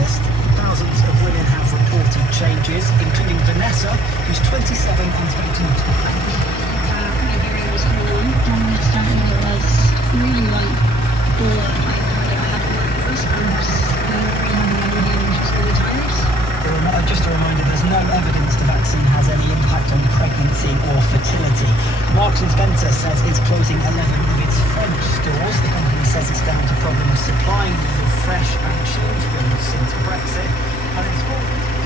latest. Thousands of women have reported changes, including Vanessa, who's 27 and pregnant. Very was unknown. It was really like, I had to work first and just really tired. Just a reminder, there's no evidence the vaccine has any impact on pregnancy or fertility. Marks and Spencer says it's closing 11 of its French stores. The company says it's down to problems supplying them with fresh and chilled goods since Brexit, and it's